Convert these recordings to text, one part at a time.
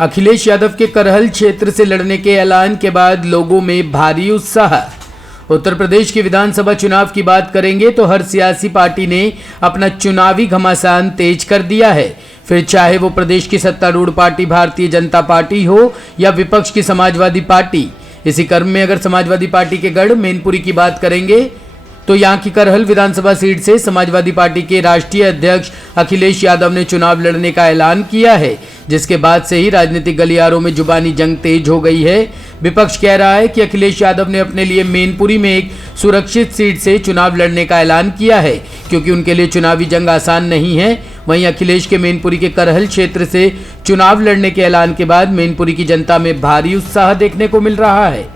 अखिलेश यादव के करहल क्षेत्र से लड़ने के ऐलान के बाद लोगों में भारी उत्साह। उत्तर प्रदेश के विधानसभा चुनाव की बात करेंगे तो हर सियासी पार्टी ने अपना चुनावी घमासान तेज कर दिया है, फिर चाहे वो प्रदेश की सत्तारूढ़ पार्टी भारतीय जनता पार्टी हो या विपक्ष की समाजवादी पार्टी। इसी क्रम में अगर समाजवादी पार्टी के गढ़ मैनपुरी की बात करेंगे तो यहां की करहल विधानसभा सीट से समाजवादी पार्टी के राष्ट्रीय अध्यक्ष अखिलेश यादव ने चुनाव लड़ने का ऐलान किया है, जिसके बाद से ही राजनीतिक गलियारों में जुबानी जंग तेज हो गई है। विपक्ष कह रहा है कि अखिलेश यादव ने अपने लिए मैनपुरी में एक सुरक्षित सीट से चुनाव लड़ने का ऐलान किया है, क्योंकि उनके लिए चुनावी जंग आसान नहीं है। वहीं अखिलेश के मैनपुरी के करहल क्षेत्र से चुनाव लड़ने के ऐलान के बाद मैनपुरी की जनता में भारी उत्साह देखने को मिल रहा है।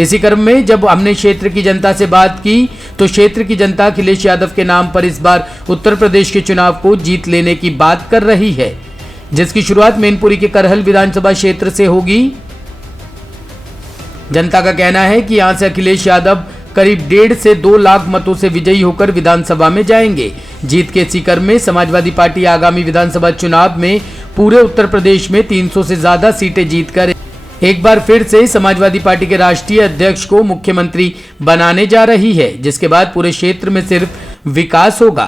इसी क्रम में जब हमने क्षेत्र की जनता से बात की तो क्षेत्र की जनता अखिलेश यादव के नाम पर इस बार उत्तर प्रदेश के चुनाव को जीत लेने की बात कर रही है, जिसकी शुरुआत मैनपुरी के करहल विधानसभा क्षेत्र से होगी। जनता का कहना है कि यहां से अखिलेश यादव करीब 1.5 से 2 लाख मतों से विजयी होकर विधानसभा में जाएंगे। जीत के इसी क्रम में समाजवादी पार्टी आगामी विधानसभा चुनाव में पूरे उत्तर प्रदेश में 300 से ज्यादा सीटें जीतकर एक बार फिर से समाजवादी पार्टी के राष्ट्रीय अध्यक्ष को मुख्यमंत्री बनाने जा रही है, जिसके बाद पूरे क्षेत्र में सिर्फ विकास होगा।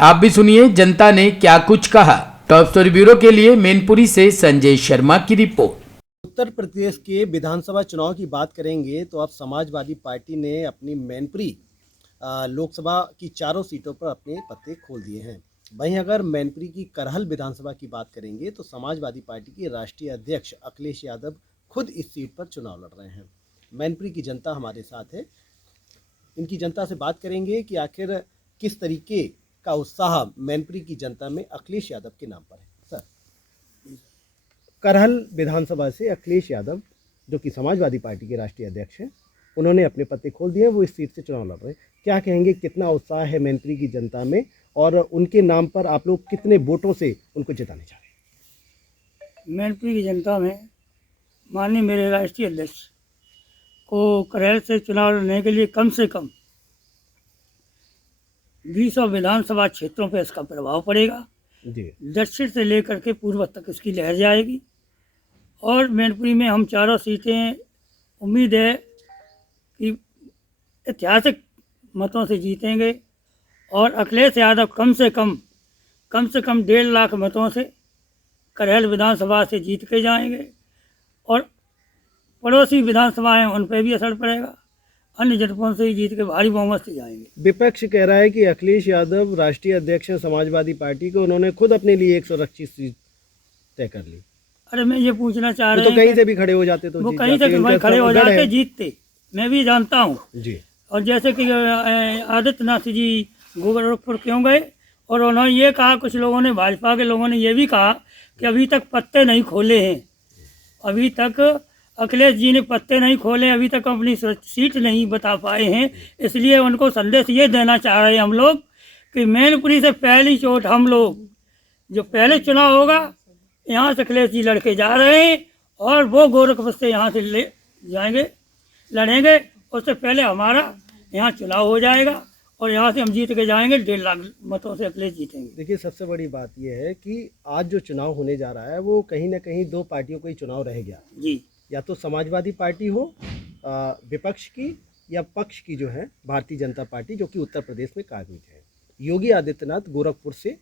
आप भी सुनिए जनता ने क्या कुछ कहा। टॉप स्टोरी ब्यूरो के लिए मैनपुरी से संजय शर्मा की रिपोर्ट। उत्तर प्रदेश के विधानसभा चुनाव की बात करेंगे तो अब समाजवादी पार्टी ने अपनी मैनपुरी लोकसभा की चारों सीटों पर अपने पत्ते खोल दिए हैं। वहीं अगर मैनपुरी की करहल विधानसभा की बात करेंगे तो समाजवादी पार्टी के राष्ट्रीय अध्यक्ष अखिलेश यादव खुद इस सीट पर चुनाव लड़ रहे हैं। मैनपुरी की जनता हमारे साथ है, इनकी जनता से बात करेंगे कि आखिर किस तरीके का उत्साह मैनपुरी की जनता में अखिलेश यादव के नाम पर है। सर, करहल विधानसभा से अखिलेश यादव जो कि समाजवादी पार्टी के राष्ट्रीय अध्यक्ष हैं, उन्होंने अपने पत्ते खोल दिए हैं, वो इस सीट से चुनाव लड़ रहे हैं। क्या कहेंगे, कितना उत्साह है मैनपुरी की जनता में और उनके नाम पर आप लोग कितने वोटों से उनको जिताने चाह रहे हैं? मैनपुरी की जनता में माननीय मेरे राष्ट्रीय अध्यक्ष को करहल से चुनाव लड़ने के लिए कम से कम 20 विधानसभा क्षेत्रों पर इसका प्रभाव पड़ेगा जी। दक्षिण से लेकर के पूर्व तक इसकी लहर जाएगी और मैनपुरी में हम चारों सीटें उम्मीद है कि ऐतिहासिक मतों से जीतेंगे और अखिलेश यादव कम से कम 1.5 लाख मतों से करहल विधानसभा से जीत के जाएंगे और पड़ोसी विधानसभाएं उन पर भी असर पड़ेगा, अन्य जनपदों से ही जीत के भारी बहुमत से जाएंगे। विपक्ष कह रहा है कि अखिलेश यादव राष्ट्रीय अध्यक्ष हैं समाजवादी पार्टी के, उन्होंने खुद अपने लिए एक सुरक्षित सीट तय कर ली। अरे मैं ये पूछना चाह रहा हूँ, तो कहीं से भी खड़े हो जाते तो वो कहीं से भी खड़े हो जाते जीतते, मैं भी जानता हूँ जी। और जैसे कि आदित्यनाथ जी गोरखपुर क्यों गए और उन्होंने ये कहा, कुछ लोगों ने, भाजपा के लोगों ने ये भी कहा कि अभी तक पत्ते नहीं खोले हैं, अभी तक अखिलेश जी ने पत्ते नहीं खोले, अभी तक अपनी सीट नहीं बता पाए हैं। इसलिए उनको संदेश ये देना चाह रहे हैं हम लोग कि मैनपुरी से पहली चोट हम लोग, जो पहले चुनाव होगा यहाँ से अखिलेश जी लड़के जा रहे हैं और वो गोरखपुर से यहाँ से ले जाएंगे, लड़ेंगे। उससे पहले हमारा यहाँ चुनाव हो जाएगा और यहाँ से हम जीत के जाएंगे, 1.5 लाख मतों से अखिलेश जीतेंगे। देखिए, सबसे बड़ी बात यह है कि आज जो चुनाव होने जा रहा है वो कहीं ना कहीं 2 पार्टियों का ही चुनाव रह गया जी। या तो समाजवादी पार्टी हो विपक्ष की, या पक्ष की जो है भारतीय जनता पार्टी, जो कि उत्तर प्रदेश में काबिज है। योगी आदित्यनाथ गोरखपुर से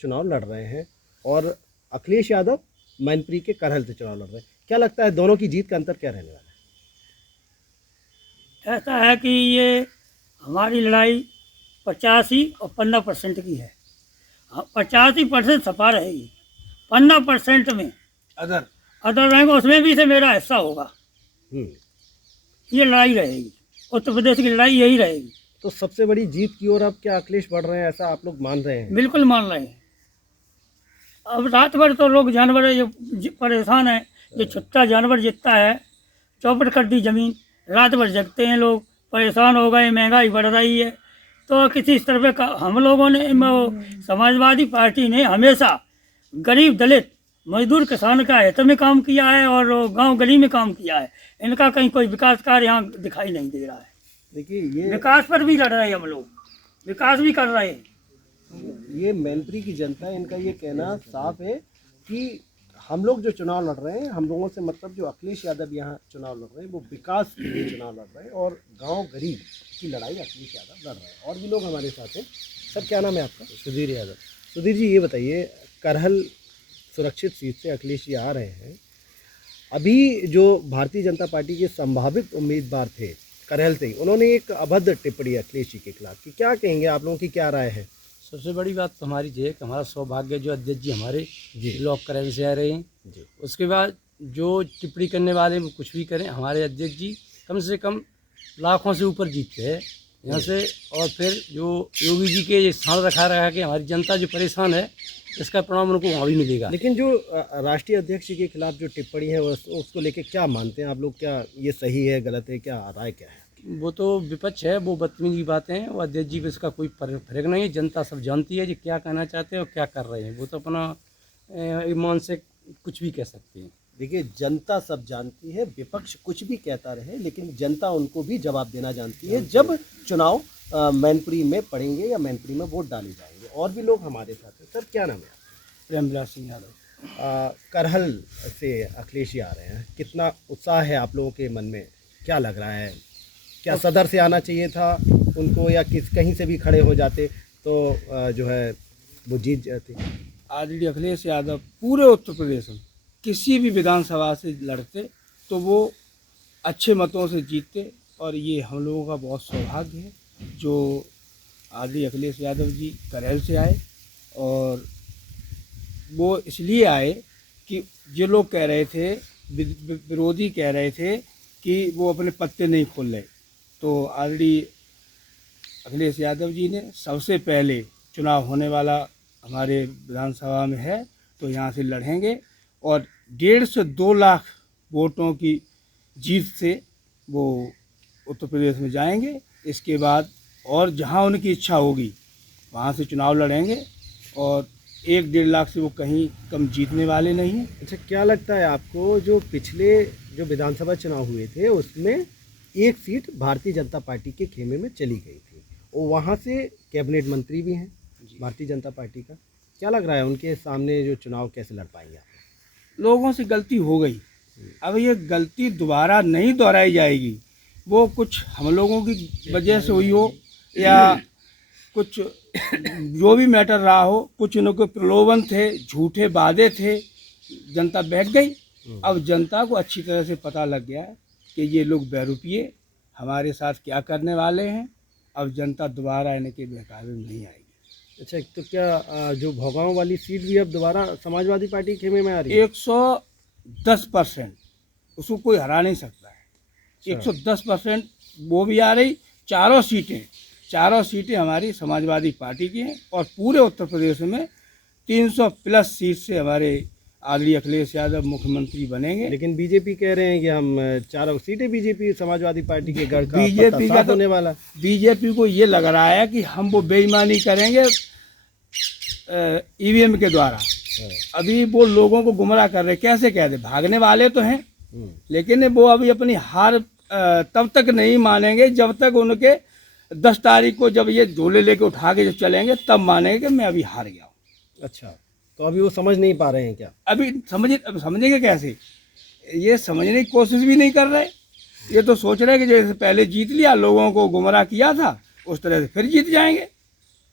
चुनाव लड़ रहे हैं और अखिलेश यादव मैनपुरी के करहल से चुनाव लड़ रहे हैं। क्या लगता है दोनों की जीत का अंतर क्या रहने वाला है? ऐसा है कि ये हमारी लड़ाई 85 और 15% की है। 85% सपा रहेगी, 15% में अदर रहेंगे, उसमें भी से मेरा हिस्सा होगा। ये लड़ाई रहेगी, उत्तर प्रदेश की लड़ाई यही रहेगी। तो सबसे बड़ी जीत की ओर अब क्या अखिलेश बढ़ रहे हैं, ऐसा आप लोग मान रहे हैं? बिल्कुल मान रहे हैं। अब रात भर तो लोग जानवर ये परेशान है, जो छुट्टा जानवर जितना है, चौपट कर दी ज़मीन, रात भर जगते हैं लोग, परेशान हो गए, महंगाई बढ़ रही है। तो किसी स्तर पे हम लोगों ने, समाजवादी पार्टी ने हमेशा गरीब, दलित, मजदूर, किसान का हित में काम किया है और गांव गली में काम किया है। इनका कहीं कोई विकास कार्य यहाँ दिखाई नहीं दे रहा है। देखिए, ये विकास पर भी लड़ रहे हैं हम लोग, विकास भी कर रहे हैं। ये मैनपुरी की जनता, इनका ये कहना साफ है कि हम लोग जो चुनाव लड़ रहे हैं, हम लोगों से मतलब जो अखिलेश यादव यहाँ चुनाव लड़ रहे हैं वो विकास के लिए चुनाव लड़ रहे हैं और गांव गरीब की लड़ाई अखिलेश यादव लड़ रहे हैं। और भी लोग हमारे साथ हैं। सर क्या नाम है आपका? सुधीर यादव। सुधीर जी, ये बताइए, करहल सुरक्षित सीट से अखिलेश जी आ रहे हैं। अभी जो भारतीय जनता पार्टी के संभावित उम्मीदवार थे करहल से, उन्होंने एक अभद्र टिप्पणी अखिलेश जी के खिलाफ की। क्या कहेंगे, आप लोगों की क्या राय है? सबसे बड़ी बात तो हमारी ये है कि हमारा सौभाग्य जो अध्यक्ष जी हमारे जी ब्लॉक करहल से आ रहे हैं। जी उसके बाद जो टिप्पणी करने वाले वो कुछ भी करें, हमारे अध्यक्ष जी कम से कम लाखों से ऊपर जीतते हैं यहाँ से। और फिर जो योगी जी के ये स्थान रखा रहा है कि हमारी जनता जो परेशान है, इसका परिणाम उनको वहाँ भी मिलेगा। लेकिन जो राष्ट्रीय अध्यक्ष जी के खिलाफ जो टिप्पणी है उसको लेके क्या मानते हैं आप लोग? क्या ये सही है, गलत है, क्या राय क्या है? वो तो विपक्ष है, वो बदतमीजी की बातें हैं। वो अध्यक्ष जी पे इसका कोई फर्क नहीं है। जनता सब जानती है जी क्या कहना चाहते हैं और क्या कर रहे हैं। वो तो अपना ईमान से कुछ भी कह सकते हैं। देखिए, जनता सब जानती है, विपक्ष कुछ भी कहता रहे, लेकिन जनता उनको भी जवाब देना जानती है जब चुनाव मैनपुरी में पड़ेंगे या मैनपुरी में वोट डाले जाएंगे। और भी लोग हमारे साथ हैं। सर क्या नाम है? प्रेमविलास सिंह यादव। करहल से अखिलेश जी आ रहे हैं, कितना उत्साह है आप लोगों के मन में? क्या लग रहा है? क्या सदर से आना चाहिए था उनको, या कहीं से भी खड़े हो जाते तो जो है वो जीत जाते? आदरणीय अखिलेश यादव पूरे उत्तर प्रदेश में किसी भी विधानसभा से लड़ते तो वो अच्छे मतों से जीतते। और ये हम लोगों का बहुत सौभाग्य है जो आदरणीय अखिलेश यादव जी करहल से आए। और वो इसलिए आए कि जो लोग कह रहे थे, विरोधी कह रहे थे कि वो अपने पत्ते नहीं खोल रहे, तो आदरणीय अखिलेश यादव जी ने सबसे पहले चुनाव होने वाला हमारे विधानसभा में है तो यहाँ से लड़ेंगे और 1.5 से 2 लाख वोटों की जीत से वो उत्तर प्रदेश में जाएंगे। इसके बाद और जहाँ उनकी इच्छा होगी वहाँ से चुनाव लड़ेंगे और 1-1.5 लाख से वो कहीं कम जीतने वाले नहीं हैं। अच्छा, क्या लगता है आपको, जो पिछले जो विधानसभा चुनाव हुए थे उसमें एक सीट भारतीय जनता पार्टी के खेमे में चली गई थी और वहाँ से कैबिनेट मंत्री भी हैं भारतीय जनता पार्टी का, क्या लग रहा है उनके सामने जो चुनाव कैसे लड़ पाएंगे आप? लोगों से गलती हो गई, अब ये गलती दोबारा नहीं दोहराई जाएगी। वो कुछ हम लोगों की वजह से हुई हो या कुछ जो भी मैटर रहा हो, कुछ उनके प्रलोभन थे, झूठे वादे थे, जनता बहक गई। अब जनता को अच्छी तरह से पता लग गया है कि ये लोग बहरूपिये हमारे साथ क्या करने वाले हैं। अब जनता दोबारा इनके बहकावे में नहीं आएगी। अच्छा, तो क्या जो भोगांव वाली सीट भी अब दोबारा समाजवादी पार्टी के खेमे में आ रही है? 110% उसको कोई हरा नहीं सकता है। 110% वो भी आ रही। चारों सीटें हमारी समाजवादी पार्टी की हैं और पूरे उत्तर प्रदेश में 300+ सीट से हमारे आदरणीय अखिलेश यादव मुख्यमंत्री बनेंगे। लेकिन बीजेपी कह रहे हैं कि हम 4 सीटें बीजेपी समाजवादी पार्टी के गढ़ का बीजेपी का होने वाला। बीजेपी को ये लग रहा है कि हम वो बेईमानी करेंगे ईवीएम के द्वारा। अभी वो लोगों को गुमराह कर रहे, कैसे कह दे, भागने वाले तो हैं लेकिन वो अभी अपनी हार तब तक नहीं मानेंगे जब तक उनके 10 तारीख को जब ये झोले लेके उठा के जब चलेंगे तब मानेंगे कि मैं अभी हार गया हूँ। अच्छा, तो अभी वो समझ नहीं पा रहे हैं क्या? अभी समझेंगे कैसे? ये समझने की कोशिश भी नहीं कर रहे। ये तो सोच रहे हैं कि जैसे पहले जीत लिया, लोगों को गुमराह किया था, उस तरह से फिर जीत जाएंगे।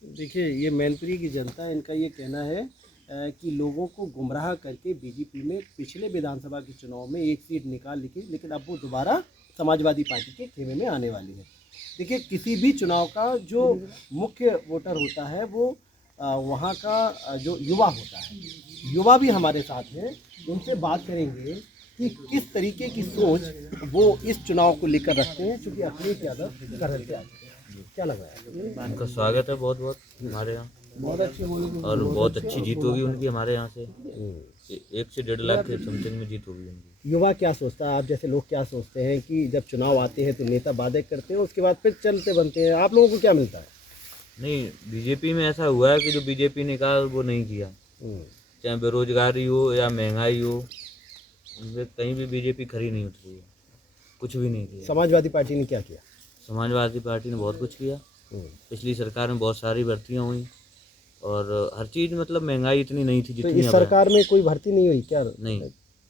देखिए, ये मैनपुरी की जनता, इनका ये कहना है कि लोगों को गुमराह करके बीजेपी में पिछले विधानसभा के चुनाव में एक सीट निकाल ली थी, लेकिन अब वो दोबारा समाजवादी पार्टी के खेमे में आने वाली है। देखिए, किसी भी चुनाव का जो मुख्य वोटर होता है वो वहाँ का जो युवा होता है, युवा भी हमारे साथ हैं। उनसे बात करेंगे कि किस तरीके की सोच वो इस चुनाव को लेकर रखते हैं, क्योंकि अखिलेश यादव करहल से आ चुके हैं। क्या लग रहा है? उनका स्वागत है बहुत बहुत हमारे यहाँ, बहुत अच्छी और बहुत अच्छी जीत होगी उनकी हमारे यहाँ से। 1 से 1.5 लाख के समथिंग में जीत होगी उनकी। युवा क्या सोचता है? आप जैसे लोग क्या सोचते हैं कि जब चुनाव आते हैं तो नेता वादे करते हैं, उसके बाद फिर चलते बनते हैं, आप लोगों को क्या मिलता है? नहीं, बीजेपी में ऐसा हुआ है कि जो बीजेपी ने कहा वो नहीं किया, चाहे बेरोजगारी हो या महंगाई हो, उनसे कहीं भी बीजेपी खरी नहीं उतरी है, कुछ भी नहीं किया। समाजवादी पार्टी ने क्या किया? समाजवादी पार्टी ने बहुत कुछ किया। पिछली सरकार में बहुत सारी भर्तियाँ हुई और हर चीज़ मतलब महंगाई इतनी नहीं थी तो जितनी इस अब है। सरकार में कोई भर्ती नहीं हुई क्या? नहीं,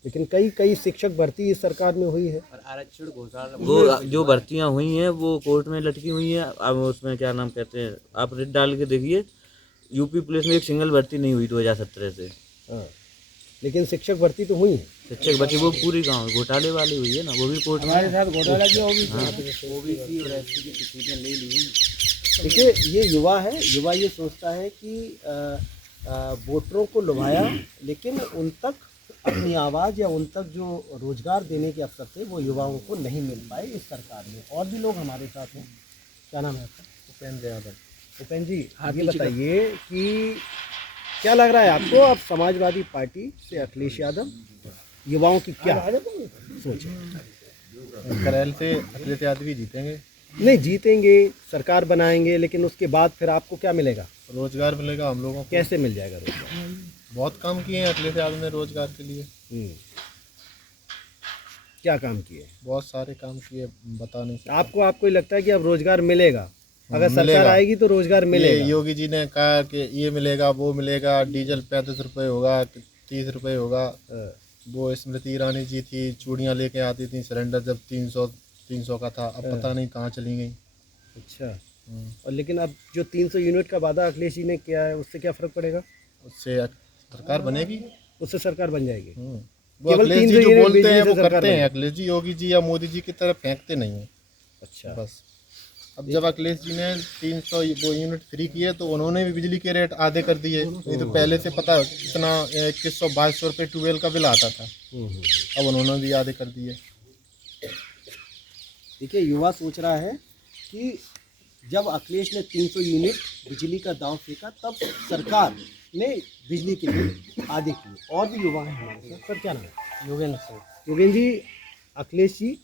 लेकिन कई शिक्षक भर्ती इस सरकार में हुई है। वो जो भर्तियां हुई हैं वो कोर्ट में लटकी हुई हैं। अब उसमें क्या नाम कहते हैं, आप रिट डाल के देखिए, यूपी पुलिस में एक सिंगल भर्ती नहीं हुई 2017 से। हाँ, लेकिन शिक्षक भर्ती तो हुई है। शिक्षक भर्ती वो पूरी गाँव घोटाले वाली हुई है ना, वो भी कोर्ट में। हमारे साथ घोटाला किया देखिए, ये युवा है, युवा ये सोचता है कि वोटरों को लुभाया, लेकिन उन तक अपनी आवाज़ या उन तक जो रोजगार देने के अवसर थे वो युवाओं को नहीं मिल पाए इस सरकार में। और भी लोग हमारे साथ हैं। क्या नाम है आपका? उपेंद्र यादव। उपेंद्र जी, ये बताइए कि क्या लग रहा है आपको, अब समाजवादी पार्टी से अखिलेश यादव, युवाओं की क्या सोच है? करैल से अखिलेश यादव ही जीतेंगे। नहीं जीतेंगे, सरकार बनाएंगे, लेकिन उसके बाद फिर आपको क्या मिलेगा? रोजगार मिलेगा हम लोगों को। कैसे मिल जाएगा रोजगार? बहुत काम किए हैं अखिलेश यादव ने रोजगार के लिए। क्या काम किए? बहुत सारे काम किए, बता नहीं सकते। आपको लगता है कि अब रोजगार मिलेगा? अगर सरकार मिलेगा। आएगी तो रोजगार ये मिलेगा। योगी जी ने कहा कि ये मिलेगा वो मिलेगा, डीजल 35 रुपये होगा, 30 रुपये होगा। वो स्मृति ईरानी जी थी, चूड़ियाँ लेके आती थी, सिलेंडर जब 300 का था, अब पता नहीं कहाँ चली गई। अच्छा, और लेकिन अब जो 300 यूनिट का वादा अखिलेश जी ने किया है, उससे क्या फर्क पड़ेगा? उससे सरकार बनेगी। उससे सरकार बन जाएगी। वो केवल अखिलेश 300 जी जो यूनिट बोलते बिजली हैं से वो सरकार करते हैं। बनेगी। अखिलेश जी योगी जी या मोदी जी की तरफ फेंकते नहीं हैं। अच्छा, बस अब जब अखिलेश जी ने 300 वो यूनिट फ्री किए तो उन्होंने भी बिजली के रेट आधे कर दिए। नहीं तो पहले से पता कितना 2100-2200 रुपये ट्यूबवेल का बिल आता था, अब उन्होंने भी आधे कर दिए। देखिए, युवा सोच रहा है कि जब अखिलेश ने 300 यूनिट बिजली का दाव फेंका, तब सरकार ने बिजली के बिल आधे किए। और भी युवा हैं हमारे साथ। सर, क्या नाम है? योगेंद्र सिंह। योगेंद्र जी, अखिलेश जी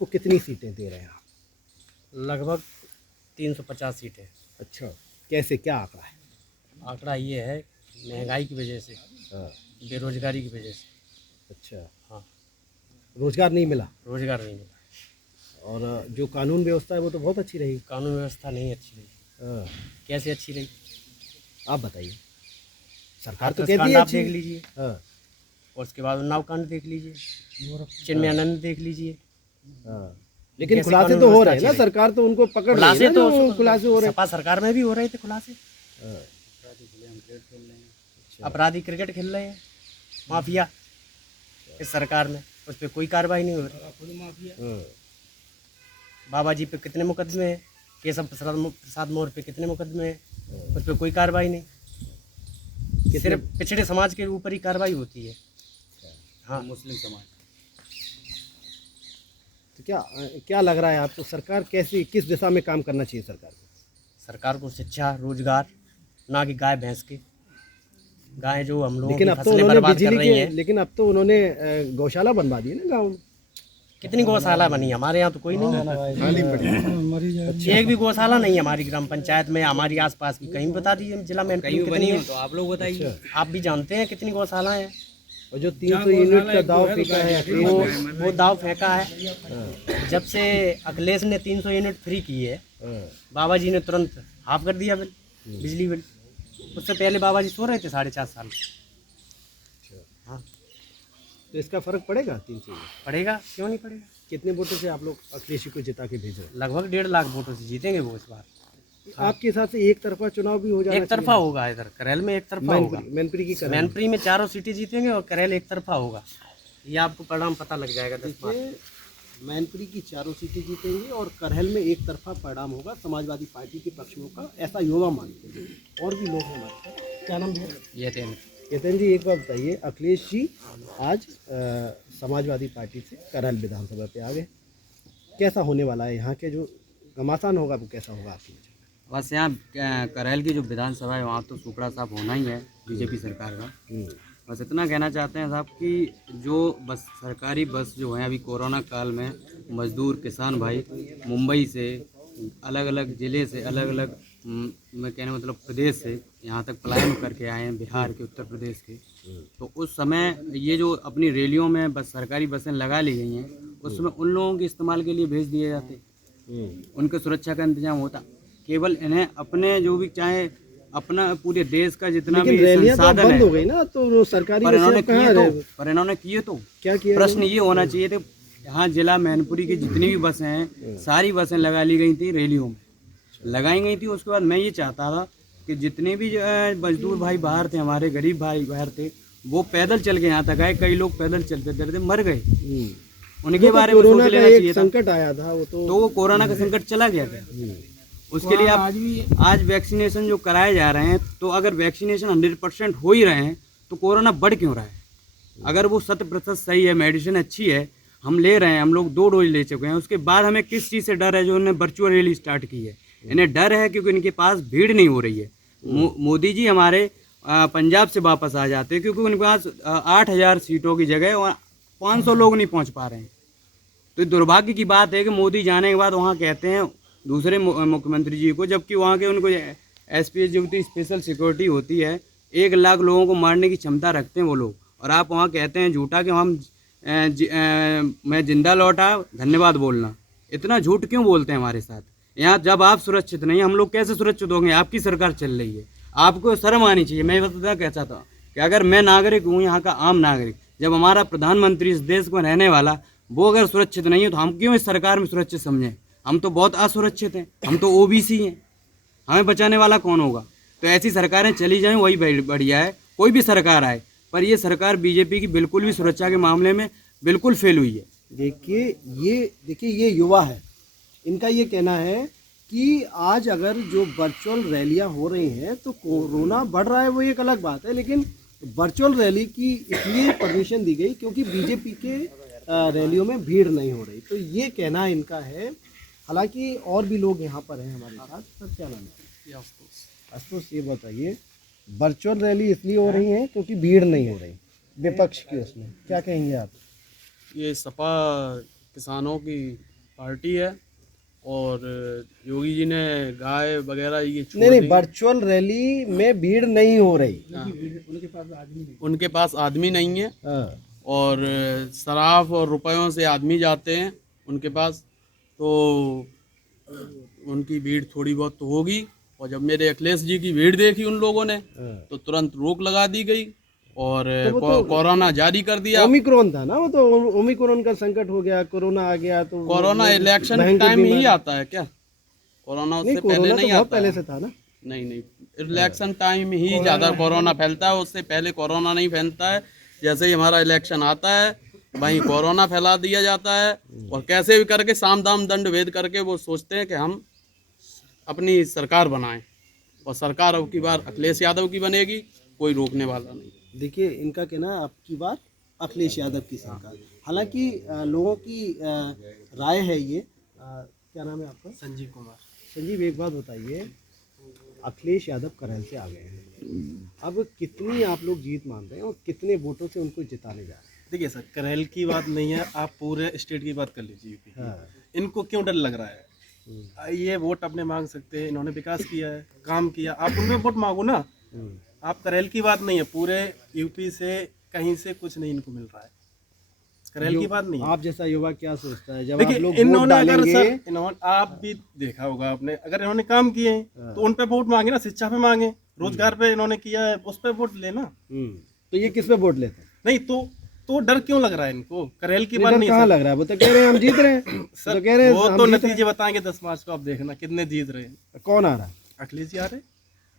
को कितनी सीटें दे रहे हैं आप? लगभग 350 सीटें। अच्छा, कैसे, क्या आंकड़ा है? आंकड़ा ये है, महंगाई की वजह से, बेरोजगारी की वजह से। अच्छा, हाँ, रोजगार नहीं मिला, रोजगार नहीं मिला। और जो कानून व्यवस्था है वो तो बहुत अच्छी रही। कानून व्यवस्था नहीं अच्छी रही। कैसे अच्छी रही? आप बताइए। सरकार तो हाथरस कहती कांड है आप अच्छी। देख लीजिए, हाँ, और उसके बाद उन्नाव कांड देख लीजिए, चिन्मयानंद देख लीजिए। हाँ। लेकिन कैसे खुलासे कानून तो हो व्यवस्था रहे हैं ना, अच्छी रही? सरकार तो उनको पकड़ रही है खुलासे ना, तो जो खुलासे हो रहे हैं। सपा सरकार में भी हो रहे थे खुलासे। अपराधी क्रिकेट खेल रहे हैं, माफिया इस सरकार में, उस पर कोई कार्रवाई नहीं हो रही। बाबा जी पे कितने मुकदमे हैं, केशव प्रसाद मौर्य पे कितने मुकदमे हैं, उस पर कोई कार्रवाई नहीं। सिर्फ पिछड़े समाज के ऊपर ही कार्रवाई होती है। हाँ, मुस्लिम समाज। तो क्या लग रहा है आपको, सरकार कैसी, किस दिशा में काम करना चाहिए सरकार को? सरकार को शिक्षा, रोजगार, ना कि गाय भैंस के। गाय जो हम लोगों लेकिन की अब तो फसलें उन्होंने बर्बाद कर बिजली रही के, हैं। लेकिन अब तो उन्होंने गौशाला बनवा दी ना गाँव में। कितनी गौशाला बनी? हमारे यहाँ तो कोई नहीं है। एक भी गौशाला नहीं है हमारी ग्राम पंचायत में, हमारी आसपास की कहीं बता दीजिए जिला में कहीं बनी है तो आप लोग बताइए। आप भी जानते हैं कितनी गौशाला है। और जो 300 यूनिट का दाव फेंका है अखिलेश, वो दाव फेंका है। जब से अखिलेश ने 300 यूनिट फ्री की है, बाबा जी ने तुरंत हाफ कर दिया बिल, बिजली बिल। उससे पहले बाबा जी सो रहे थे 4.5 साल। हाँ, तो इसका फर्क पड़ेगा 300 यूनिट? पड़ेगा, क्यों नहीं पड़ेगा। कितने वोटों से आप लोग अखिलेश जी को जिता के भेज रहे हैं? लगभग 1.5 लाख वोटों से जीतेंगे वो इस बार। आपके हिसाब से एक तरफा चुनाव भी हो जाना एक तरफा होगा, इधर करेल में एक तरफा होगा। मैनपुरी की करेल। मैनपुरी में 4 सीटें जीतेंगे और करेल एक तरफा होगा। ये आपको परिणाम पता लग जाएगा 10 मार्च। देखिए, मैनपुरी की 4 सीटें जीतेंगी और करहल में एक तरफा परिणाम होगा समाजवादी पार्टी के पक्ष में का, ऐसा युवा मानते हैं। और भी लोग हैं हमारे साथ। क्या नाम है? केतन जी, एक बात बताइए, अखिलेश जी आज समाजवादी पार्टी से करहल विधानसभा पे आ गए, कैसा होने वाला है? यहाँ के जो घमासान होगा वो कैसा होगा आपकी नज़र में? बस यहाँ करहल की जो विधानसभा है वहाँ तो सुपड़ा साफ होना ही है बीजेपी सरकार का। बस इतना कहना चाहते हैं साहब कि जो बस सरकारी बस जो है अभी कोरोना काल में मजदूर किसान भाई मुंबई से, अलग अलग ज़िले से, अलग अलग मैं कहने मतलब प्रदेश से यहाँ तक पलायन करके आए हैं, बिहार के, उत्तर प्रदेश के। तो उस समय ये जो अपनी रैलियों में बस सरकारी बसें लगा ली गई हैं, उस समय उन लोगों के इस्तेमाल के लिए भेज दिए जाते, उनके सुरक्षा का इंतजाम होता। केवल इन्हें अपने जो भी चाहे अपना पूरे देश का जितना लेकिन भी रैलियां तो अब संसाधन बंद हो है, गई ना, तो वो सरकारी पर इन्होंने बसें कहाँ किए रहे? पर इन्होंने किए तो क्या किया प्रश्न ये होना चाहिए थे, यहाँ जिला मैनपुरी की जितनी भी बसें हैं सारी बसें लगा ली गई थी रैलियों में, लगाई गई थी। उसके बाद मैं ये चाहता था कि जितने भी मजदूर भाई बाहर थे, हमारे गरीब भाई बाहर थे, वो पैदल चल के यहाँ तक आए। कई लोग पैदल चलते चलते मर गए, उनके बारे में सोच लेना चाहिए था। संकट आया था वो तो वो कोरोना का संकट चला गया था। उसके लिए आप आज वैक्सीनेशन जो कराए जा रहे हैं, तो अगर वैक्सीनेशन 100% हो ही रहे हैं तो कोरोना बढ़ क्यों रहा है? अगर वो 100% सही है, मेडिसिन अच्छी है, हम ले रहे हैं, हम लोग 2 डोज ले चुके हैं, उसके बाद हमें किस चीज़ से डर है? जो उन्होंने वर्चुअल रैली स्टार्ट की है, इन्हें डर है क्योंकि इनके पास भीड़ नहीं हो रही है। मोदी जी हमारे पंजाब से वापस आ जाते हैं, क्योंकि उनके पास 8000 सीटों की जगह वहाँ 500 लोग नहीं पहुँच पा रहे हैं। तो दुर्भाग्य की बात है कि मोदी जाने के बाद वहाँ कहते हैं दूसरे मुख्यमंत्री जी को, जबकि वहाँ के उनको SPS जो होती स्पेशल सिक्योरिटी होती है, 1 लाख लोगों को मारने की क्षमता रखते हैं वो लोग, और आप वहाँ कहते हैं झूठा कि मैं जिंदा लौटा, धन्यवाद बोलना। इतना झूठ क्यों बोलते हैं हमारे साथ? यहाँ जब आप सुरक्षित नहीं, हम लोग कैसे सुरक्षित होंगे? आपकी सरकार चल रही है, आपको शर्म आनी चाहिए। मैं बताना क्या चाहता हूँ कि अगर मैं नागरिक हूँ, यहाँ का आम नागरिक, जब हमारा प्रधानमंत्री इस देश को रहने वाला वो अगर सुरक्षित नहीं है, तो हम क्यों इस सरकार में सुरक्षित समझें? हम तो बहुत असुरक्षित हैं, हम तो OBC हैं, हमें बचाने वाला कौन होगा? तो ऐसी सरकारें चली जाएं वही बढ़िया है, कोई भी सरकार आए। पर ये सरकार BJP की बिल्कुल भी सुरक्षा के मामले में बिल्कुल फेल हुई है। देखिए ये युवा है, इनका ये कहना है कि आज अगर जो वर्चुअल रैलियां हो रही हैं तो कोरोना बढ़ रहा है, वो एक अलग बात है, लेकिन वर्चुअल रैली की इसलिए परमिशन दी गई क्योंकि BJP के रैलियों में भीड़ नहीं हो रही। तो ये कहना इनका है। हालांकि और भी लोग यहाँ पर हैं हमारे साथ। सर क्या नाम है? आशुतोष, ये बताइए, वर्चुअल रैली इसलिए हो रही है क्योंकि भीड़ नहीं हो रही विपक्ष की, उसमें क्या कहेंगे आप? ये सपा किसानों की पार्टी है और योगी जी ने गाय वगैरह ये छोड़ नहीं, दी। वर्चुअल रैली में भीड़ नहीं हो रही, उनके पास आदमी नहीं है हाँ। और शराब और रुपयों से आदमी जाते हैं उनके पास, तो उनकी भीड़ थोड़ी बहुत तो होगी। और जब मेरे अखिलेश जी की भीड़ देखी उन लोगों ने तो तुरंत रोक लगा दी गई और कोरोना जारी कर दिया। ओमिक्रॉन था ना वो, तो ओमिक्रॉन का संकट हो गया, कोरोना आ गया। तो कोरोना इलेक्शन टाइम में ही आता है क्या? कोरोना उससे पहले नहीं आता? पहले से था ना। नहीं, इलेक्शन टाइम ही ज़्यादा कोरोना फैलता है, उससे पहले कोरोना नहीं फैलता है। जैसे ही हमारा इलेक्शन आता है वहीं कोरोना फैला दिया जाता है, और कैसे भी करके साम दाम दंड भेद करके वो सोचते हैं कि हम अपनी सरकार बनाएं, और सरकार अब की बार अखिलेश यादव की बनेगी, कोई रोकने वाला नहीं। देखिए, इनका कहना है अब की बार अखिलेश यादव की सरकार। हालांकि लोगों की राय है ये। क्या नाम है आपका? संजीव कुमार। संजीव, एक बात बताइए, अखिलेश यादव करहल से आ गए हैं, अब कितनी आप लोग जीत मान रहे हैं और कितने वोटों से उनको जिताने जा रहे हैं? देखिए सर, करहल की बात नहीं है, आप पूरे स्टेट की बात कर लीजिए यूपी की। हाँ। इनको क्यों डर लग रहा है? ये वोट अपने मांग सकते हैं, इन्होंने विकास किया है, काम किया, आप उनमें वोट मांगो ना। आप करहल की बात नहीं है, पूरे यूपी से कहीं से कुछ नहीं इनको मिल रहा है, करहल की बात नहीं है। आप जैसा युवा क्या सोचता है जब आप देखिए, लोग वोट इन्होंने अगर डालेंगे? सर इन्होंने, आप भी देखा होगा आपने, अगर इन्होंने काम किए तो उन पे वोट मांगे ना, शिक्षा पे मांगे, रोजगार पे इन्होंने किया है, उस पे वोट लेना। तो ये किस पे वोट लेते हैं? नहीं तो डर क्यों लग रहा है इनको? करहल की बात नहीं कहाँ सर। लग रहा है? वो तो कह रहे हैं हम जीत रहे हैं। सर तो कह रहे हैं वो हम तो जीत रहे नतीजे बताएंगे 10 मार्च को, आप देखना कितने जीत रहे हैं। हैं। कौन आ रहा है? अखिलेश जी आ रहे हैं।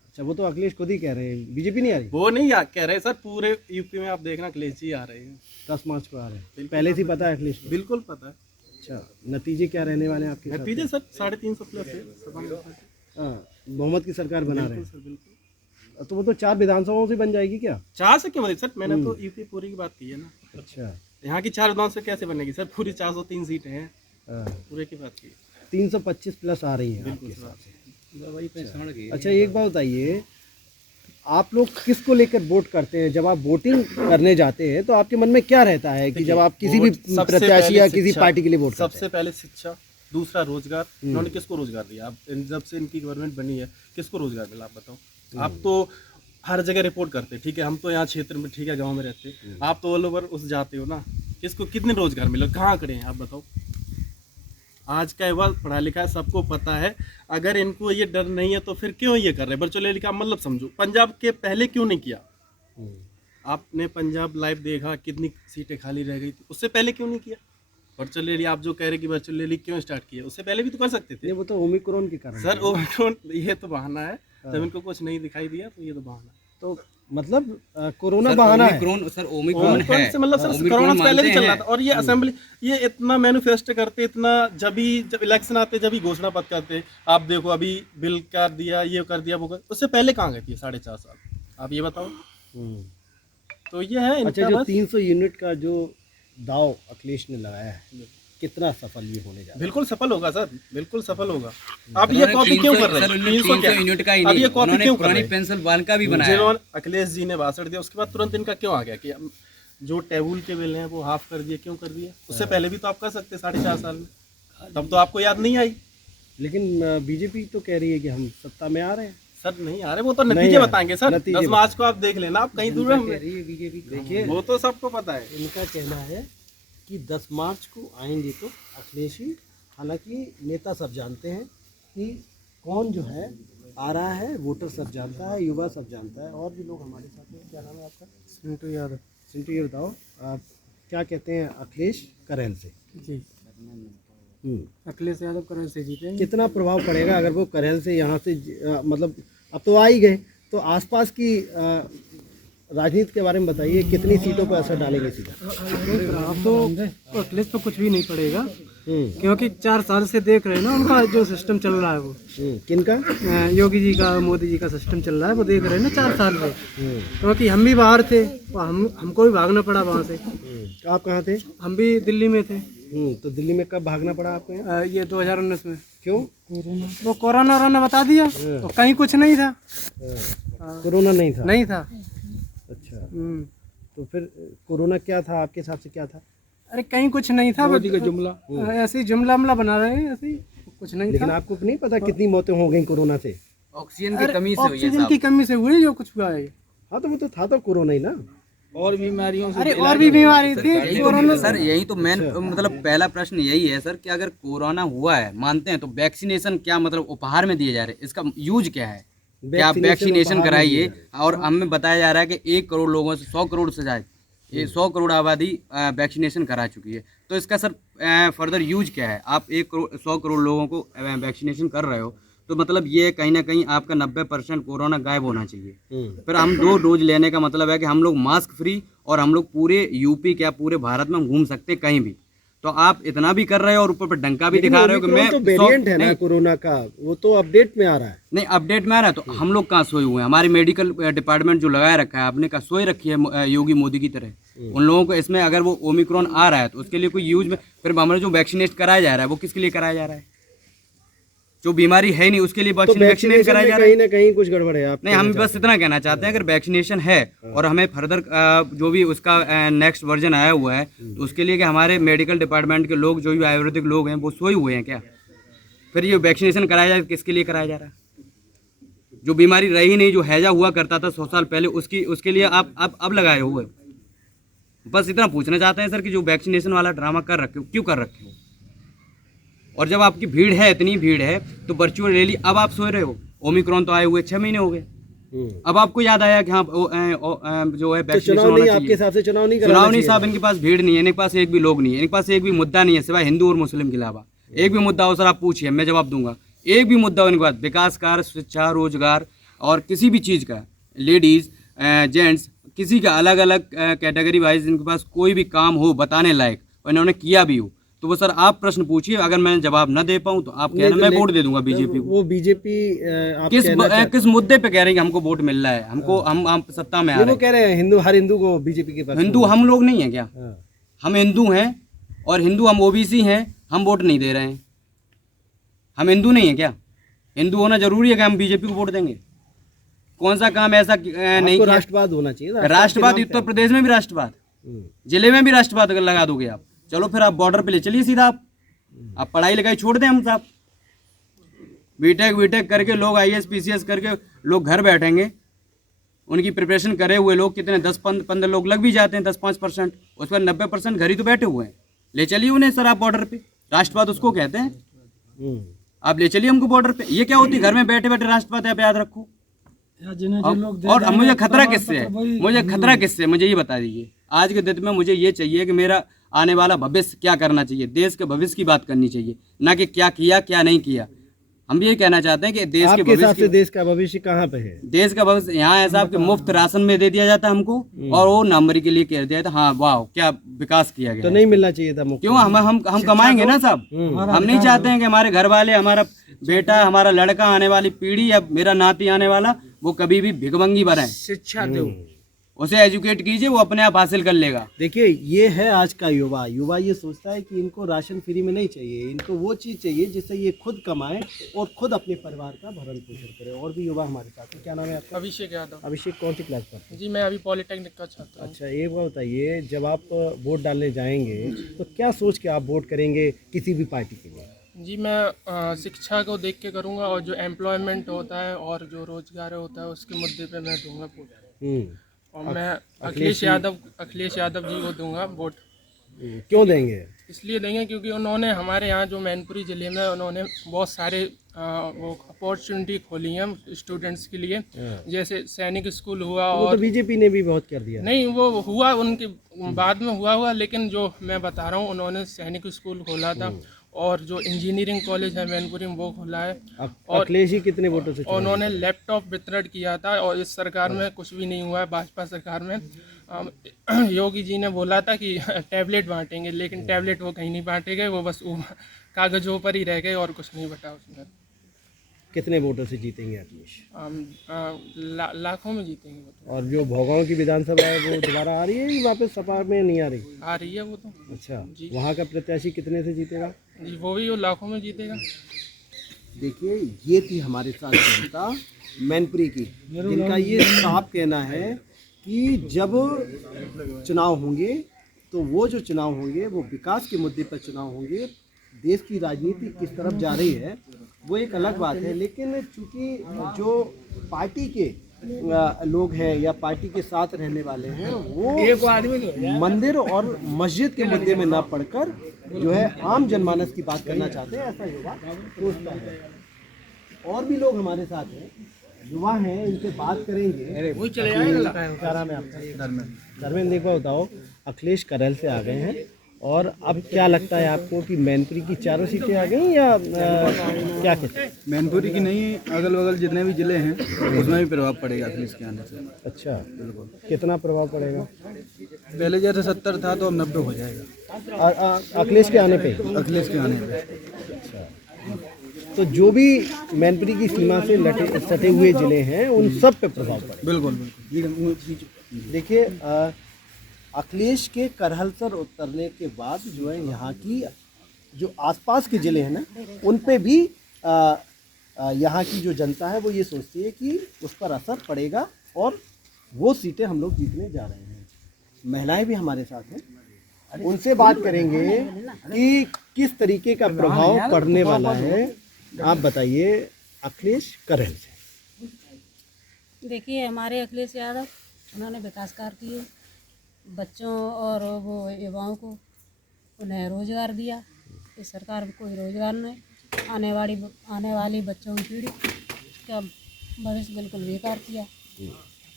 अच्छा, वो तो अखिलेश खुद ही कह रहे हैं, बीजेपी नहीं आ रही। वो नहीं कह रहे सर, पूरे यूपी में आप देखना अखिलेश जी आ रहे हैं। 10 मार्च को आ रहे हैं, पहले से ही पता है अखिलेश को? बिल्कुल पता है। अच्छा, नतीजे क्या रहने वाले हैं आपके साथ? नतीजे सर 350 प्लस है सपा। हाँ, बहुमत की सरकार बना रहे हैं। सर बिल्कुल। तो वो तो 4 विधानसभाओं से बन जाएगी क्या? 4 से क्यों बनेगी सर? मैंने तो यूपी पूरी की बात की है ना। अच्छा, यहाँ की 4 विधानसभा कैसे बनेगी सर? पूरी 403 सीटें हैं, हाँ, पूरे की बात की। 325 प्लस आ रही है आपके हिसाब से। अच्छा, एक बात बताइए, आप लोग किसको लेकर वोट करते हैं? जब आप वोटिंग करने जाते हैं तो आपके मन में क्या रहता है कि जब आप किसी भी सबसे प्रत्याशी पहले या किसी शिक्षा, पार्टी के लिए वोट करते सबसे पहले शिक्षा, दूसरा रोजगार। इन्होंने किसको रोजगार दिया? आप जब से इनकी गवर्नमेंट बनी है किसको रोजगार मिला? आप बताओ। आप तो हर जगह रिपोर्ट करते, ठीक है, हम तो यहाँ क्षेत्र में, ठीक है, गाँव में रहते, आप तो ऑल ओवर उस जाते हो ना, किसको कितने रोजगार मिले, कहाँ करे हैं आप बताओ? आज का युवा पढ़ा लिखा है, सबको पता है। अगर इनको ये डर नहीं है तो फिर क्यों ये कर रहे हैं? वर्चुअल रैली का मतलब समझो, पंजाब के पहले क्यों नहीं किया? आपने पंजाब लाइव देखा, कितनी सीटें खाली रह गई थी, उससे पहले क्यों नहीं किया? वर्चुअल रैली आप जो कह रहे कि वर्चुअल रैली क्यों स्टार्ट किया, उससे पहले भी तो कर सकते थे। नहीं, वो तो ओमिक्रॉन के कारण। सर ओमिक्रॉन ये तो बहाना है, जब इनको कुछ नहीं दिखाई दिया तो ये तो बहाना है। तो मतलब कोरोना बहाना है। सर ओमिक्रॉन है, से मतलब सर कोरोना से पहले भी चल रहा था। और ये असेंबली ये इतना मैनिफेस्टो करते, इतना जब इलेक्शन आते जब ही घोषणा पत्र करते, आप देखो अभी बिल कर दिया, ये कर दिया, वो कर, उससे पहले कहाँ गए थे 4.5 साल? आप ये बताओ। तो ये है इनका। अच्छा, जो बस 300 यूनिट का जो दाव अखिलेश ने लगाया है, कितना सफल ये होने जा रहा है? बिल्कुल सफल होगा सर, बिल्कुल सफल होगा। आप ये कॉपी क्यों कर रहे हैं? 300 क्या यूनिट का ही अब ये नहीं, कॉपी उन्होंने क्यों कर पुरानी रहे हैं? पेंसिल वाल का भी बनाया। जिन्होंने अखिलेश जी ने भाषण दिया उसके बाद तुरंत इनका क्यों आ गया कि जो टेबल के बिल हैं वो हाफ कर दिए? क्यों कर दिए? उससे पहले भी तो आप कर सकते 4.5 साल में, तब तो आपको याद नहीं आई। लेकिन बीजेपी तो कह रही है कि हम सत्ता में आ रहे हैं। सर नहीं आ रहे, वो तो नहीं नतीजे आ रहे। बताएंगे सर। नतीजे 10 मार्च को आप देख लेना, आप कहीं दूर हैं। बीजेपी देखिए, वो तो सबको पता है। इनका कहना है कि 10 मार्च को आएंगे तो अखिलेश ही। हालांकि नेता सब जानते हैं कि कौन जो है आ रहा है, वोटर सब जानता है, युवा सब जानता है। और भी लोग हमारे साथ हैं। क्या नाम है आपका? सिंटू यादव। सिंटू, ये बताओ आप क्या कहते हैं अखिलेश करेल से? जी, अखिलेश यादव करेल से जीते। कितना प्रभाव पड़ेगा अगर वो करेल से यहाँ से मतलब अब तो आ ही गए, तो आसपास की राजनीति के बारे में बताइए, कितनी सीटों पर असर डालेंगे सीधा? अब तो अखिलेश पे कुछ भी नहीं पड़ेगा, क्योंकि 4 साल से देख रहे हैं ना उनका जो सिस्टम चल रहा है वो। किनका? योगी जी का, मोदी जी का सिस्टम चल रहा है, वो देख रहे हैं ना 4 साल से। क्योंकि हम भी बाहर थे, हमको भी भागना पड़ा वहाँ से। आप कहाँ थे? हम भी दिल्ली में थे। तो दिल्ली में कब भागना पड़ा आपको यहाँ? ये 2019 में। क्यों? वो कोरोना बता दिया, तो कहीं कुछ नहीं था। कोरोना नहीं था? नहीं था। अच्छा, तो फिर कोरोना क्या था आपके हिसाब से? क्या था? अरे कहीं कुछ नहीं था, मोदी का जुमला, ऐसे ही जुमला बना रहे हैं, ऐसे ही कुछ नहीं लेकिन था। आपको नहीं पता कितनी मौतें हो गई कोरोना से? ऑक्सीजन की कमी से हुई है ऑक्सीजन की कमी से हुई जो कुछ हुआ है। हाँ, तो वो तो था तो कोरोना ही ना। और बीमारियों से अरे और भी बीमारी थी कोरोना। सर यही तो मेन मतलब पहला प्रश्न यही है सर कि अगर कोरोना हुआ है मानते हैं तो वैक्सीनेशन क्या मतलब उपहार में दिए जा रहे हैं, इसका यूज क्या है? क्या आप वैक्सीनेशन कराइए? और हमें बताया जा रहा है कि 1 करोड़ लोगों से 100 करोड़ से जाए, ये 100 करोड़ आबादी वैक्सीनेशन करा चुकी है। तो इसका सर फर्दर यूज क्या है? आप 100 करोड़ लोगों को वैक्सीनेशन कर रहे हो तो मतलब ये कहीं ना कहीं आपका 90% कोरोना गायब होना चाहिए। फिर हम 2 डोज लेने का मतलब है कि हम लोग मास्क फ्री और हम लोग पूरे यूपी क्या पूरे भारत में हम घूम सकते कहीं भी। तो आप इतना भी कर रहे हो और ऊपर पर डंका भी दिखा रहे हो कि मैं तो वेरिएंट है ना कोरोना का, वो तो अपडेट में आ रहा है। नहीं अपडेट में आ रहा है। तो हम लोग कहाँ सोए हुए हैं? हमारे मेडिकल डिपार्टमेंट जो लगाए रखा है आपने कहा सोए रखी है योगी मोदी की तरह। उन लोगों को इसमें अगर वो ओमिक्रॉन आ रहा है तो उसके लिए कोई यूज में फिर हमारे जो वैक्सीनेट कराया जा रहा है वो किसके लिए कराया जा रहा है? जो बीमारी है नहीं उसके लिए वैक्सीनेट कराया जा रहा है। कहीं ना कहीं कुछ गड़बड़ है। आप नहीं, हम बस इतना कहना चाहते हैं अगर वैक्सीनेशन है और हमें फर्दर जो भी उसका नेक्स्ट वर्जन आया हुआ है तो उसके लिए कि हमारे मेडिकल डिपार्टमेंट के लोग जो भी आयुर्वेदिक लोग हैं वो सोए हुए हैं क्या? फिर ये वैक्सीनेशन कराया जाए किसके लिए कराया जा रहा है? जो बीमारी रही नहीं, जो हैजा हुआ करता था 100 साल पहले, उसके लिए आप अब लगाए हुए। बस इतना पूछना चाहते हैं सर कि जो वैक्सीनेशन वाला ड्रामा कर रखे हो क्यों कर रखे हो? और जब आपकी भीड़ है, इतनी भीड़ है तो वर्चुअल रैली अब आप सोए रहे हो। ओमिक्रॉन तो आए हुए 6 महीने हो गए, अब आपको याद आया कि हाँ जो है वैक्सीनेशन होना चाहिए। आपके हिसाब से चुनाव नहीं साहब, इनके पास भीड़ नहीं है, इनके पास एक भी लोग नहीं है, इनके पास एक भी मुद्दा नहीं है सिवाय हिंदू और मुस्लिम के अलावा। एक भी मुद्दा हो सर आप पूछिए, मैं जवाब दूंगा। एक भी मुद्दा हो इनके पास, विकास कार्य, शिक्षा, रोजगार और किसी भी चीज़ का, लेडीज जेंट्स, किसी का अलग अलग कैटेगरी वाइज इनके पास कोई भी काम हो बताने लायक और इन्होंने किया भी हो तो वो सर आप प्रश्न पूछिए। अगर मैं जवाब ना दे पाऊँ तो आप कह रहे हैं मैं वोट दे दूंगा बीजेपी को। वो बीजेपी किस मुद्दे पे कह रहे हैं कि हमको वोट मिल रहा है, हमको हम सत्ता में आ रहे हैं? वो कह रहे हैं हर हिंदू को बीजेपी के पास। हिंदू हम लोग नहीं है क्या? हम हिंदू हैं और हिंदू हम ओबीसी हैं, हम वोट नहीं दे रहे हैं। हम हिंदू नहीं है क्या? हिंदू होना जरूरी है कि हम बीजेपी को वोट देंगे? कौन सा काम ऐसा नहीं? राष्ट्रवाद होना चाहिए। राष्ट्रवाद उत्तर प्रदेश में भी राष्ट्रवाद, जिले में भी राष्ट्रवाद अगर लगा दोगे आप, चलो फिर आप बॉर्डर पे ले चलिए सीधा। आप पढ़ाई लिखाई छोड़ दें हम साहब, बीटेक करके लोग IAS PCS करके लोग घर बैठेंगे। उनकी प्रिपरेशन करे हुए लोग कितने 10-15 लोग लग भी जाते हैं, 10-5%। उसके बाद 90% घर ही तो बैठे हुए हैं। ले चलिए उन्हें सर आप बॉर्डर पे, राष्ट्रवाद उसको कहते हैं। आप ले चलिए हमको बॉर्डर पे, ये क्या होती है घर में बैठे बैठे राष्ट्रवाद आप याद रखो। और अब मुझे खतरा किससे है, मुझे खतरा किससे है, मुझे ये बता दीजिए। आज के दिन में मुझे ये चाहिए कि मेरा आने वाला भविष्य क्या करना चाहिए, देश के भविष्य की बात करनी चाहिए, ना कि क्या किया क्या नहीं किया। हम ये कहना चाहते हैं कि देश के भविष्य से देश का भविष्य कहाँ पे है? देश का भविष्य यहाँ है साहब कि मुफ्त राशन में दे दिया जाता है हमको, और वो नंबरी के लिए कह दिया था। हाँ वाह क्या विकास किया गया। तो नहीं मिलना चाहिए था मुफ्त? क्यों, हम कमाएंगे ना साहब। हम नहीं चाहते हैं कि हमारे घर वाले, हमारा बेटा, हमारा लड़का, आने वाली पीढ़ी या मेरा नाती आने वाला, वो कभी भी भिखमंगी बने। शिक्षा दो, उसे एजुकेट कीजिए, वो अपने आप हासिल कर लेगा। देखिए ये है आज का युवा ये सोचता है कि इनको राशन फ्री में नहीं चाहिए, इनको वो चीज़ चाहिए जिससे ये खुद कमाए और खुद अपने परिवार का भरण पोषण करे। और भी युवा हमारे साथ हैं। क्या नाम है आपका? अभिषेक यादव। अभिषेक कौन सी क्लास पर? जी मैं अभी पॉलिटेक्निक का छात्र हूँ। अच्छा एक बात बताइए, जब आप वोट डालने जाएंगे तो क्या सोच के आप वोट करेंगे किसी भी पार्टी के लिए? जी मैं शिक्षा को देख के करूँगा, और जो एम्प्लॉयमेंट होता है और जो रोजगार होता है उसके मुद्दे पे मैं दूंगा वोट। और मैं अखिलेश यादव जी को दूंगा वोट। क्यों देंगे? इसलिए देंगे क्योंकि उन्होंने हमारे यहाँ जो मैनपुरी ज़िले में उन्होंने बहुत सारे वो अपॉर्चुनिटी खोली हैं स्टूडेंट्स के लिए, जैसे सैनिक स्कूल हुआ। और तो बीजेपी ने भी बहुत कर दिया। नहीं वो हुआ उनके बाद में हुआ, लेकिन जो मैं बता रहा हूँ उन्होंने सैनिक स्कूल खोला था, और जो इंजीनियरिंग कॉलेज है मैनपुरी में वो खोला है। और अखिलेश जी कितने वोटों से? उन्होंने लैपटॉप वितरण किया था, और इस सरकार में कुछ भी नहीं हुआ है। भाजपा सरकार में योगी जी ने बोला था कि टैबलेट बांटेंगे, लेकिन टैबलेट वो कहीं नहीं बांटे गए, वो बस कागजों पर ही रह गए और कुछ नहीं बटा उसमें। कितने वोटों से जीतेंगे अखिलेश? लाखों में जीतेंगे वो। और जो भोगांव की विधानसभा है वो दोबारा आ रही है या वापस सपा में नहीं आ रही? आ रही है वो तो। अच्छा वहाँ का प्रत्याशी कितने से जीतेगा? जी वो भी वो लाखों में जीतेगा। देखिए ये थी हमारे साथ जनता मैनपुरी की, जिनका ये साफ कहना है कि जब चुनाव होंगे तो वो जो चुनाव होंगे वो विकास के मुद्दे पर चुनाव होंगे। देश की राजनीति किस तरफ जा रही है वो एक अलग बात है, लेकिन चूंकि जो पार्टी के लोग हैं या पार्टी के साथ रहने वाले हैं वो मंदिर और मस्जिद के मुद्दे में ना पढ़कर जो है आम जनमानस की बात करना चाहते हैं, ऐसा युवा सोचता है। और भी लोग हमारे साथ हैं, युवा हैं, इनसे बात करेंगे। क्या नाम है आपका? धर्मेंद्र। एक बार बताओ, अखिलेश करहल से आ गए हैं, और अब क्या लगता है आपको कि मैनपुरी की चारों सीटें आ गई या क्या कहते हैं? मैनपुरी की नहीं, अगल बगल जितने भी जिले हैं उसमें भी प्रभाव पड़ेगा अखिलेश के आने से। अच्छा कितना प्रभाव पड़ेगा? पहले जैसे 70 था तो अब 90 हो जाएगा अखिलेश के आने पे? अखिलेश के आने पे। अच्छा तो जो भी मैनपुरी की सीमा से सटे हुए जिले हैं उन सब पे प्रभाव पड़ेगा? बिल्कुल। देखिए अखिलेश के करहलसर उतरने के बाद जो है यहाँ की जो आसपास के ज़िले हैं ना उन पे भी यहाँ की जो जनता है वो ये सोचती है कि उस पर असर पड़ेगा और वो सीटें हम लोग जीतने जा रहे हैं। महिलाएं भी हमारे साथ हैं, उनसे बात करेंगे कि किस तरीके का प्रभाव पड़ने वाला है। आप बताइए अखिलेश करहल से। देखिए हमारे अखिलेश यादव उन्होंने विकास कार्य किए, बच्चों और वो युवाओं को उन्हें रोज़गार दिया। इस सरकार में कोई रोज़गार नहीं, आने वाली बच्चों की पीढ़ी का भविष्य बिल्कुल बेकार किया।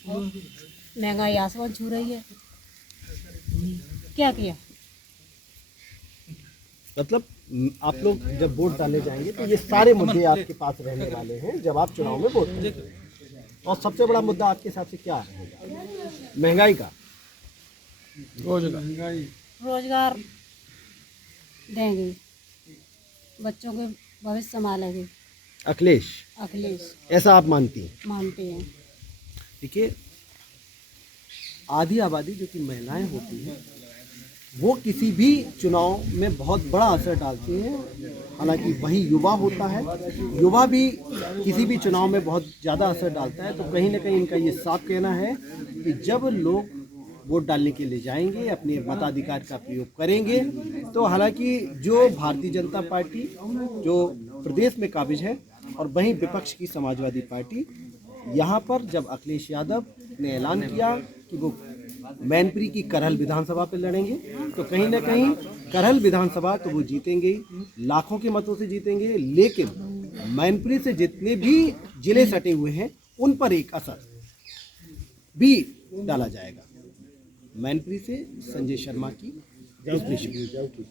और महंगाई आसमान छू रही है, क्या किया? मतलब आप लोग जब वोट डालने जाएंगे तो ये सारे मुद्दे आपके पास रहने वाले हैं जब आप चुनाव में वोट देंगे। और सबसे बड़ा मुद्दा आपके हिसाब से क्या रहेगा? महंगाई का? रोजगार देंगे, बच्चों के भविष्य संभालेंगे। अखिलेश ऐसा आप मानते हैं? देखिए आधी आबादी जो कि महिलाएं होती हैं वो किसी भी चुनाव में बहुत बड़ा असर डालती हैं। हालांकि वही युवा होता है, युवा भी किसी भी चुनाव में बहुत ज़्यादा असर डालता है। तो कहीं ना कहीं इनका ये साफ कहना है कि जब लोग वोट डालने के लिए जाएंगे, अपने मताधिकार का प्रयोग करेंगे, तो हालांकि जो भारतीय जनता पार्टी जो प्रदेश में काबिज है और वहीं विपक्ष की समाजवादी पार्टी, यहाँ पर जब अखिलेश यादव ने ऐलान किया कि वो मैनपुरी की करहल विधानसभा पे लड़ेंगे तो कहीं ना कहीं करहल विधानसभा तो वो जीतेंगे ही, लाखों के मतों से जीतेंगे, लेकिन मैनपुरी से जितने भी जिले सटे हुए हैं उन पर एक असर भी डाला जाएगा। मैनपुरी से संजय शर्मा की रिपोर्ट।